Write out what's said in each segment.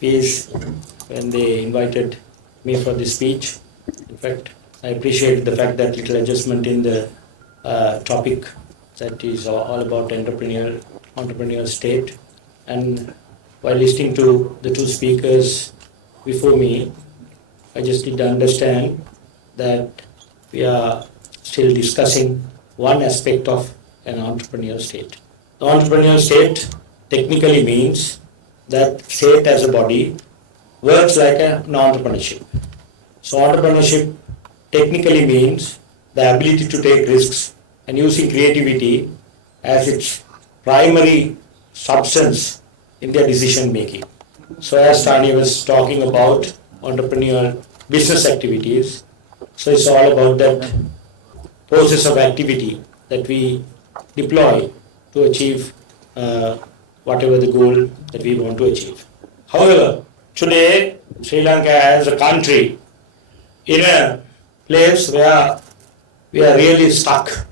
peace when they invited me for this speech. In fact, I appreciate the fact that little adjustment in the topic that is all about entrepreneurial state. And while listening to the two speakers before me, I just need to understand that we are still discussing one aspect of an entrepreneurial state. The entrepreneurial state technically means that state as a body works like an entrepreneurship. So entrepreneurship technically means the ability to take risks and using creativity as its primary substance in their decision making. So as Tani was talking about entrepreneurial business activities, so it's all about that process of activity that we deploy to achieve whatever the goal that we want to achieve. However, today Sri Lanka as a country in a place where we are really stuck.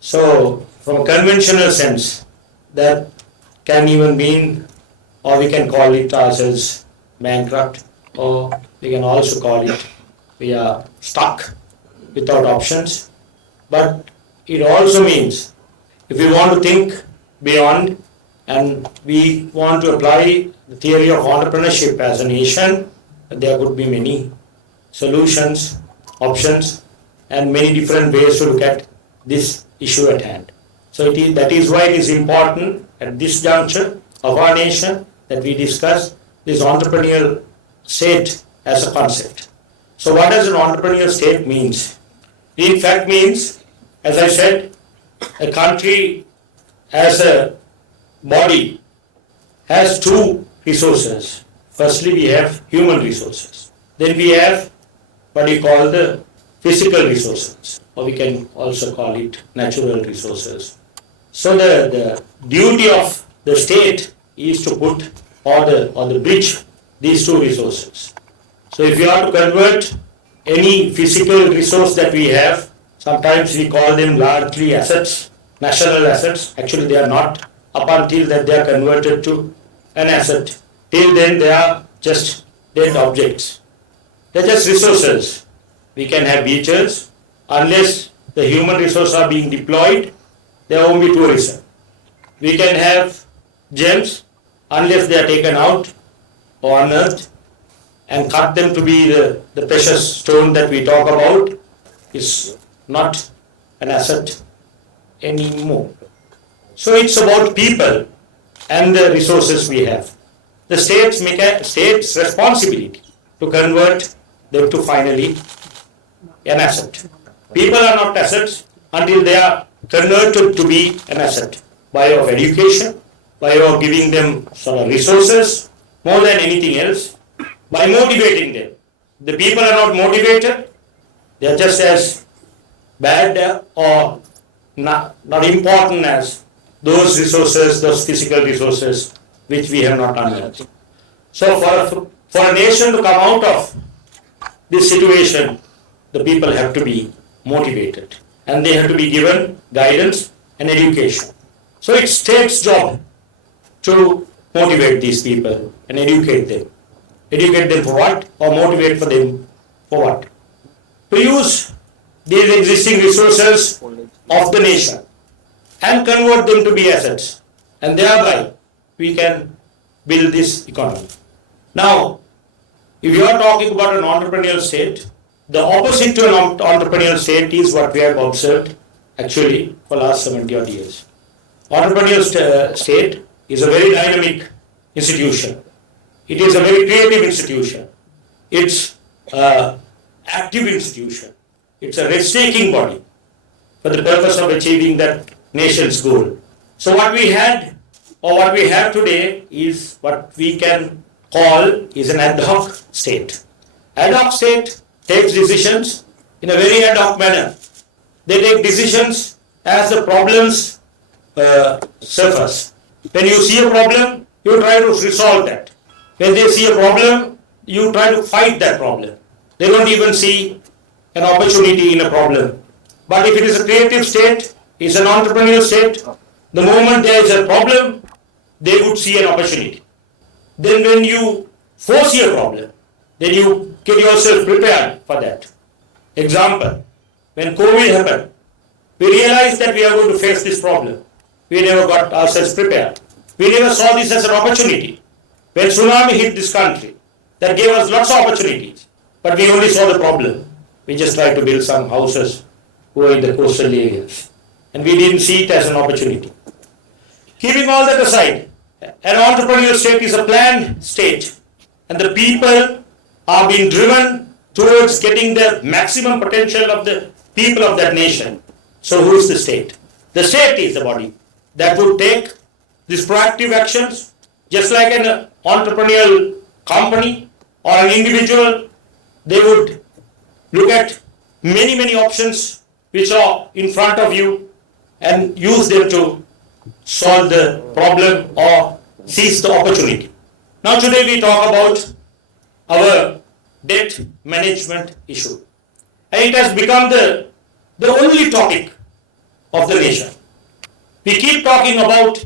So from a conventional sense, that can even mean, or we can call it ourselves bankrupt, or we can also call it we are stuck without options. But it also means if we want to think beyond and we want to apply the theory of entrepreneurship as a nation, there could be many solutions, options, and many different ways to look at this issue at hand. So that is why it is important at this juncture of our nation that we discuss this entrepreneurial state as a concept. So what does an entrepreneurial state means? It in fact means, as I said, a country as a body has two resources. Firstly, we have human resources. Then we have what we call the physical resources, or we can also call it natural resources. So the duty of the state is to put or the bridge these two resources. So if you are to convert any physical resource that we have, sometimes we call them largely assets, national assets. Actually they are not, up until that they are converted to an asset. Till then they are just dead objects. They are just resources. We can have beaches, unless the human resources are being deployed, there won't be tourism. We can have gems, unless they are taken out or unearthed and cut them to be the precious stone that we talk about, is not an asset anymore. So it's about people and the resources we have. The state's responsibility to convert them to finally an asset. People are not assets until they are converted to be an asset by way of education, by way of giving them sort of resources, more than anything else, by motivating them. The people are not motivated, they are just as bad or not important as those resources, those physical resources which we have not unearthed. So for a nation to come out of this situation, the people have to be motivated and they have to be given guidance and education. So it's state's job to motivate these people and educate them. Educate them for what? Or motivate for them for what? To use these existing resources of the nation and convert them to be assets, and thereby we can build this economy. Now, if you are talking about an entrepreneurial state, the opposite to an entrepreneurial state is what we have observed actually for the last 70 odd years. Entrepreneurial state is a very dynamic institution. It is a very creative institution. It's an active institution. It's a risk-taking body for the purpose of achieving that nation's goal. So what we had or what we have today is what we can call is an ad hoc state. Ad hoc state takes decisions in a very ad hoc manner. They take decisions as the problems surface. When you see a problem, you try to resolve that. When they see a problem, you try to fight that problem. They don't even see an opportunity in a problem. But if it is a creative state, it's an entrepreneurial state, the moment there is a problem, they would see an opportunity. then when you foresee a problem, then you get yourself prepared for that. Example, when COVID happened, we realized that we are going to face this problem. We never got ourselves prepared. We never saw this as an opportunity. When tsunami hit this country, that gave us lots of opportunities, but we only saw the problem. We just tried to build some houses who are in the coastal areas, and we didn't see it as an opportunity. Keeping all that aside, an entrepreneurial state is a planned state, and the people are being driven towards getting the maximum potential of the people of that nation. So who is the state? The state is the body that would take these proactive actions, just like an entrepreneurial company or an individual. They would look at many options which are in front of you and use them to solve the problem or seize the opportunity. Now today we talk about our debt management issue. And it has become the only topic of the nation. We keep talking about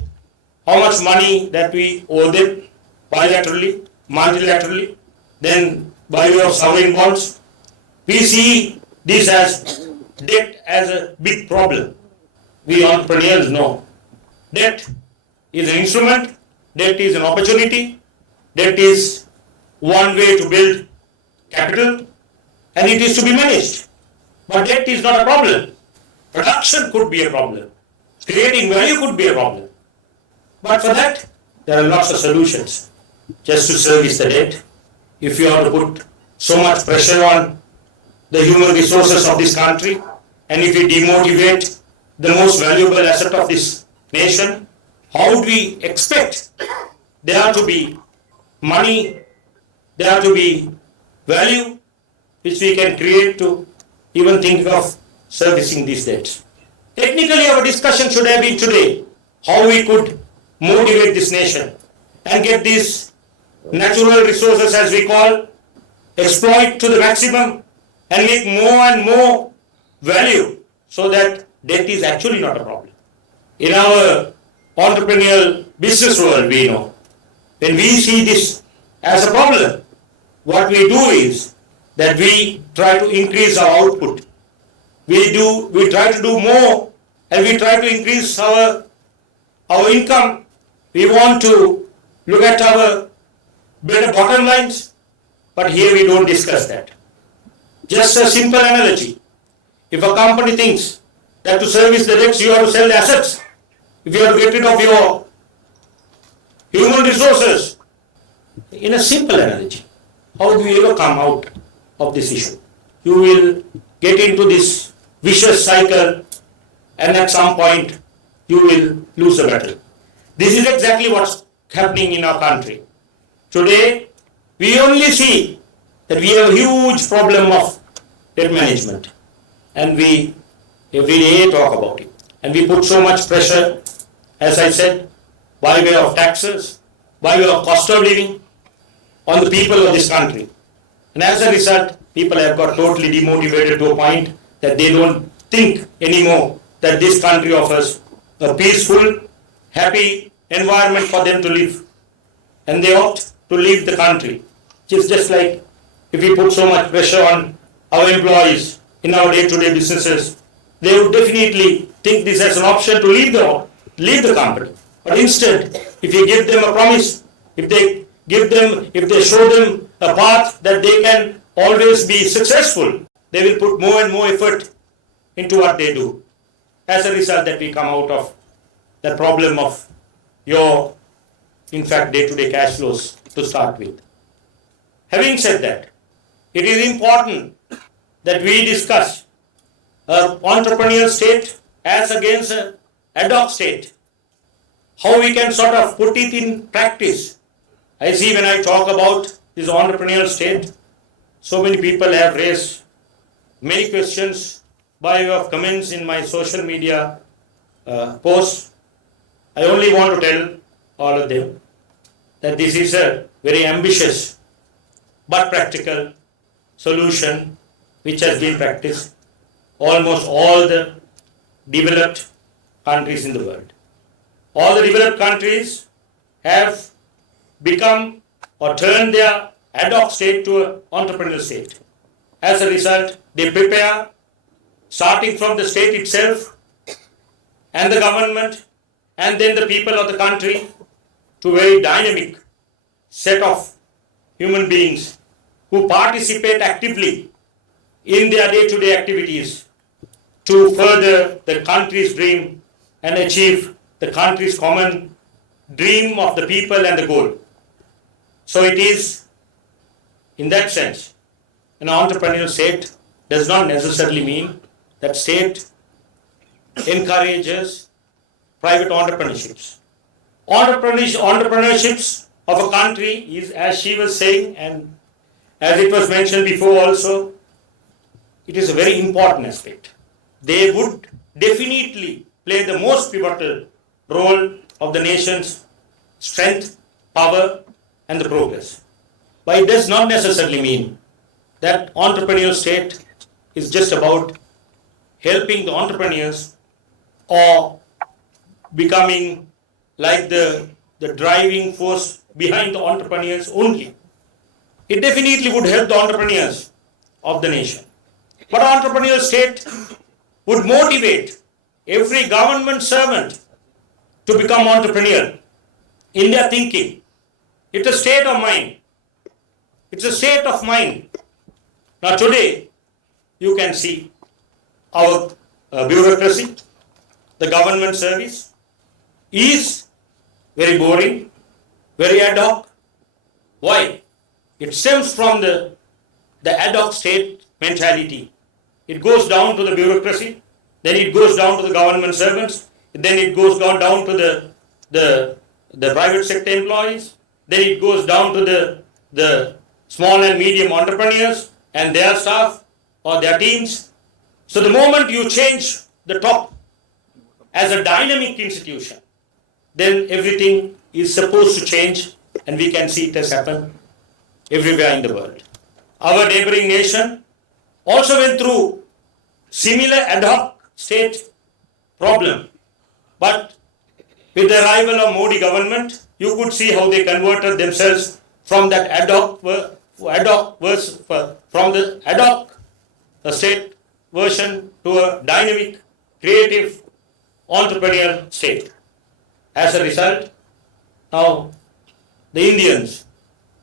how much money that we owe them bilaterally, multilaterally, then by way of sovereign bonds. We see this as debt as a big problem. We entrepreneurs know debt is an instrument, debt is an opportunity, debt is one way to build capital, and it is to be managed. But debt is not a problem. Production could be a problem. Creating value could be a problem. But for that, there are lots of solutions. Just to service the debt, if you have to put so much pressure on the human resources of this country, and if we demotivate the most valuable asset of this nation, how would we expect there to be money, there to be value which we can create to even think of servicing these debts? Technically, our discussion should have been today how we could motivate this nation and get these natural resources, as we call, exploit to the maximum and make more and more value so that debt is actually not a problem. In our entrepreneurial business world, we know when we see this as a problem, what we do is that we try to increase our output. We try to do more, and we try to increase our income. We want to look at our better bottom lines, but here we don't discuss that. Just a simple analogy. If a company thinks that to service the debts you have to sell the assets, if you have to get rid of your human resources, in a simple analogy, how do you ever come out of this issue? You will get into this vicious cycle, and at some point you will lose the battle. This is exactly what's happening in our country. Today, we only see that we have a huge problem of debt management, and we every day talk about it. And we put so much pressure, as I said, by way of taxes, by way of cost of living, on the people of this country. And as a result, people have got totally demotivated to a point that they don't think anymore that this country offers a peaceful, happy environment for them to live. And they opt to leave the country. Just like if we put so much pressure on our employees in our day-to-day businesses, they would definitely think this as an option to leave the company. But instead, if you give them a promise, if they show them a path that they can always be successful, they will put more and more effort into what they do. As a result, that we come out of the problem of your, in fact, day-to-day cash flows to start with. Having said that, it is important that we discuss an entrepreneurial state as against an ad hoc state. How we can sort of put it in practice. I see when I talk about this entrepreneurial state, so many people have raised many questions by way of comments in my social media posts. I only want to tell all of them that this is a very ambitious but practical solution which has been practiced almost all the developed countries in the world. All the developed countries have become or turn their ad hoc state to an entrepreneurial state. As a result, they prepare, starting from the state itself and the government and then the people of the country, to a very dynamic set of human beings who participate actively in their day-to-day activities to further the country's dream and achieve the country's common dream of the people and the goal. So it is, in that sense, an entrepreneurial state does not necessarily mean that state encourages private entrepreneurships. Entrepreneurships of a country is, as she was saying, and as it was mentioned before also, it is a very important aspect. They would definitely play the most pivotal role of the nation's strength, power, and the progress. But it does not necessarily mean that entrepreneurial state is just about helping the entrepreneurs or becoming like the driving force behind the entrepreneurs only. It definitely would help the entrepreneurs of the nation. But entrepreneurial state would motivate every government servant to become entrepreneurial in their thinking. It's a state of mind. It's a state of mind. Now today, you can see our bureaucracy, the government service is very boring, very ad hoc. Why? It stems from the ad hoc state mentality. It goes down to the bureaucracy, then it goes down to the government servants, then it goes down to the private sector employees, then it goes down to the small and medium entrepreneurs and their staff or their teams. So the moment you change the top as a dynamic institution, then everything is supposed to change, and we can see it has happened everywhere in the world. Our neighboring nation also went through similar ad hoc state problem, but with the arrival of Modi government, you could see how they converted themselves from that ad hoc state version to a dynamic, creative, entrepreneurial state. As a result, now the Indians,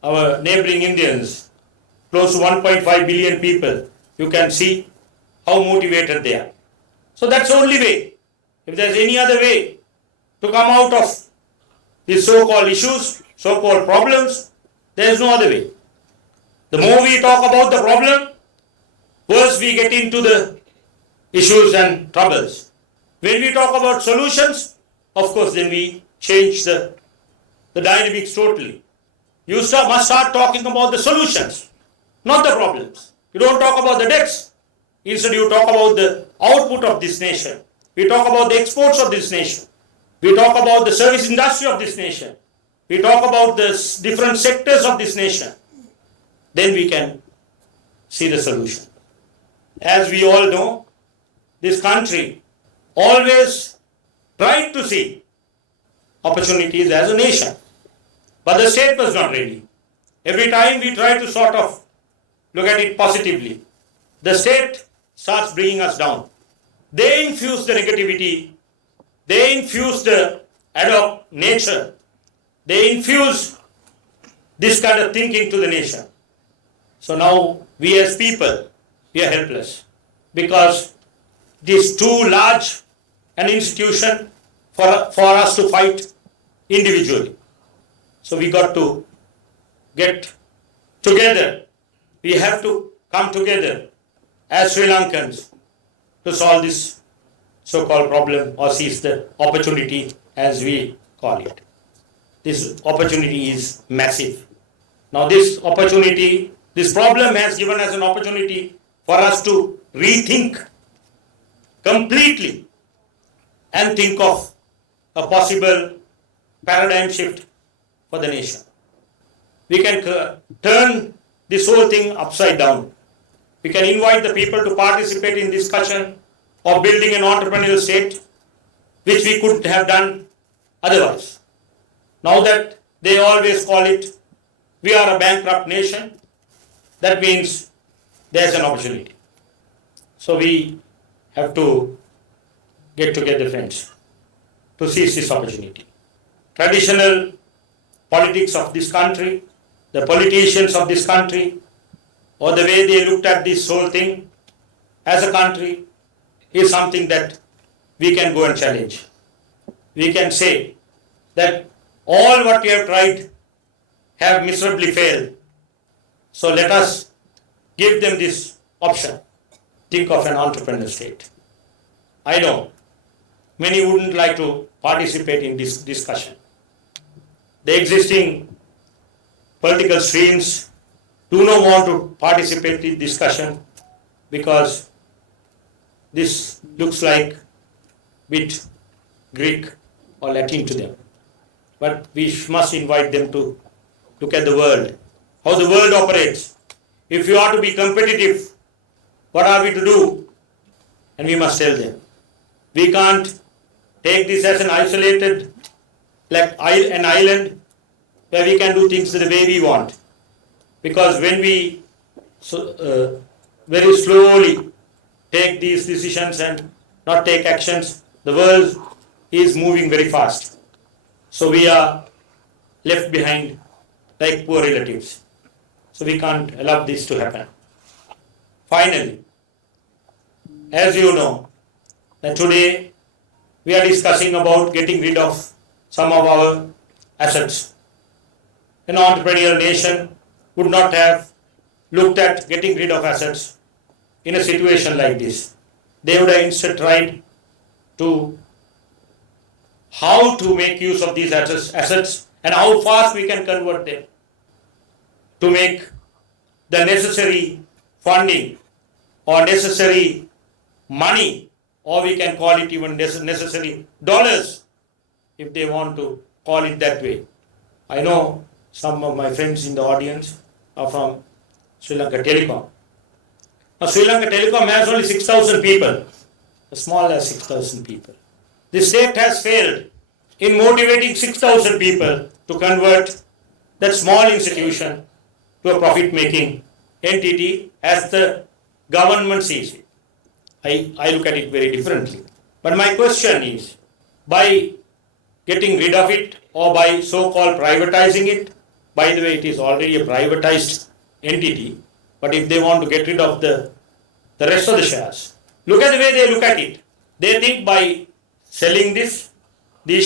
our neighboring Indians, close to 1.5 billion people, you can see how motivated they are. So that's the only way. If there's any other way to come out of these so-called issues, so-called problems, there is no other way. The more we talk about the problem, worse we get into the issues and troubles. When we talk about solutions, of course, then we change the dynamics totally. You must start talking about the solutions, not the problems. You don't talk about the debts. Instead, you talk about the output of this nation. We talk about the exports of this nation. We talk about the service industry of this nation. We talk about the different sectors of this nation. Then we can see the solution. As we all know, this country always tried to see opportunities as a nation. But the state was not ready. Every time we try to sort of look at it positively, the state starts bringing us down. They infuse the negativity. They infuse the ad hoc nature. They infuse this kind of thinking to the nation. So now we as people, we are helpless because it is too large an institution for us to fight individually. So we got to get together. We have to come together as Sri Lankans to solve this so-called problem or seize the opportunity as we call it. This opportunity is massive. Now this opportunity, this problem has given us an opportunity for us to rethink completely and think of a possible paradigm shift for the nation. We can turn this whole thing upside down. We can invite the people to participate in discussion of building an entrepreneurial state, which we couldn't have done otherwise. Now that they always call it, we are a bankrupt nation. That means there's an opportunity. So we have to get together, friends, to seize this opportunity. Traditional politics of this country, the politicians of this country, or the way they looked at this whole thing as a country is something that we can go and challenge. We can say that all what we have tried have miserably failed. So let us give them this option. Think of an entrepreneurial state. I know many wouldn't like to participate in this discussion. The existing political streams do not want to participate in discussion because this looks like bit Greek or Latin to them. But we must invite them to look at the world, how the world operates. If you are to be competitive, what are we to do? And we must tell them. We can't take this as an isolated, like an island where we can do things the way we want. Because when we very slowly take these decisions and not take actions, the world is moving very fast. So we are left behind like poor relatives. So we can't allow this to happen. Finally, as you know, that today we are discussing about getting rid of some of our assets. An entrepreneurial nation would not have looked at getting rid of assets in a situation like this. They would have instead tried to how to make use of these assets and how fast we can convert them to make the necessary funding or necessary money, or we can call it even necessary dollars if they want to call it that way. I know some of my friends in the audience are from Sri Lanka Telecom. Now Sri Lanka Telecom has only 6,000 people, as small as 6,000 people. The state has failed in motivating 6,000 people to convert that small institution to a profit-making entity as the government sees it. I look at it very differently. But my question is, by getting rid of it or by so-called privatizing it, by the way, it is already a privatized entity, but if they want to get rid of the rest of the shares, look at the way they look at it. They think by selling these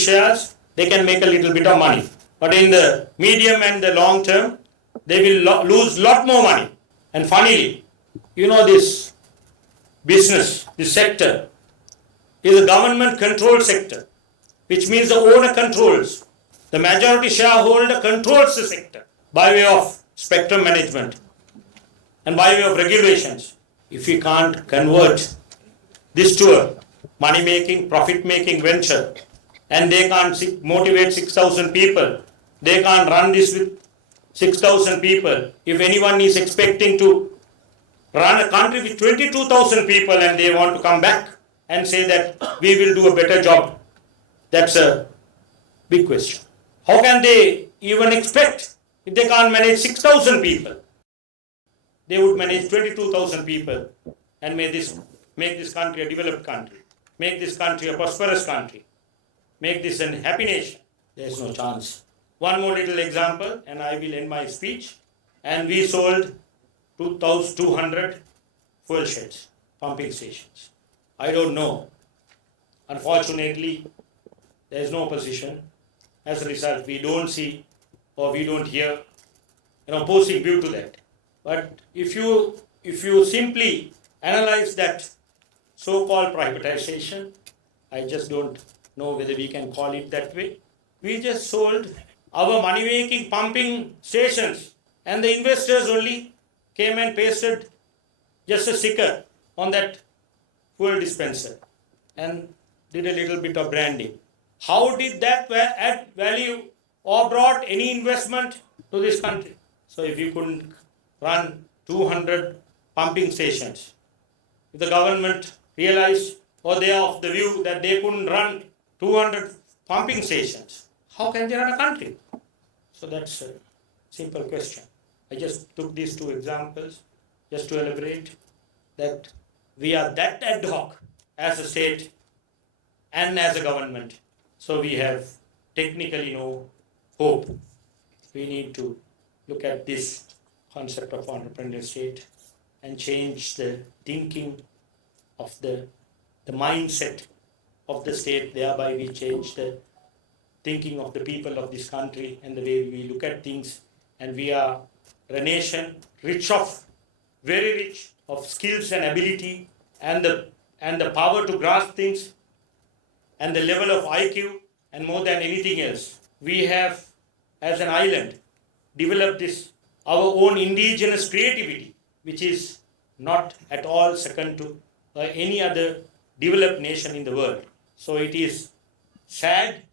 shares, they can make a little bit of money. But in the medium and the long term, they will lose a lot more money. And funnily, you know, this business, this sector, is a government-controlled sector, which means the owner controls. The majority shareholder controls the sector by way of spectrum management and by way of regulations. If we can't convert this to a money-making, profit-making venture, and they can't motivate 6,000 people, they can't run this with 6,000 people. If anyone is expecting to run a country with 22,000 people and they want to come back and say that we will do a better job, that's a big question. How can they even expect if they can't manage 6,000 people? They would manage 22,000 people and make this country a developed country, make this country a prosperous country, make this a happy nation. There is no chance. One more little example and I will end my speech. And we sold 2,200 fuel sheds, pumping stations. I don't know. Unfortunately, there is no opposition. As a result, we don't see or we don't hear an opposing view to that. But if you simply analyze that so-called privatization, I just don't know whether we can call it that way. We just sold our money-making pumping stations and the investors only came and pasted just a sticker on that fuel dispenser and did a little bit of branding. How did that add value or brought any investment to this country? So if you couldn't run 200 pumping stations, if the government realized or they are of the view that they couldn't run 200 pumping stations, how can they run a country? So that's a simple question. I just took these two examples just to elaborate that we are that ad hoc as a state and as a government. So we have technically no hope. We need to look at this concept of entrepreneurial state and change the thinking of the mindset of the state. Thereby we change the thinking of the people of this country and the way we look at things. And we are a nation very rich of skills and ability and the power to grasp things and the level of IQ, and more than anything else, we have, as an island, developed this our own indigenous creativity, which is not at all second to any other developed nation in the world. So it is sad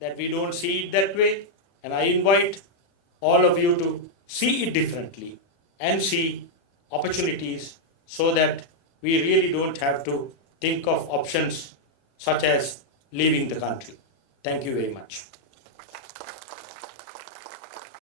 that we don't see it that way, and I invite all of you to see it differently and see opportunities so that we really don't have to think of options such as leaving the country. Thank you very much.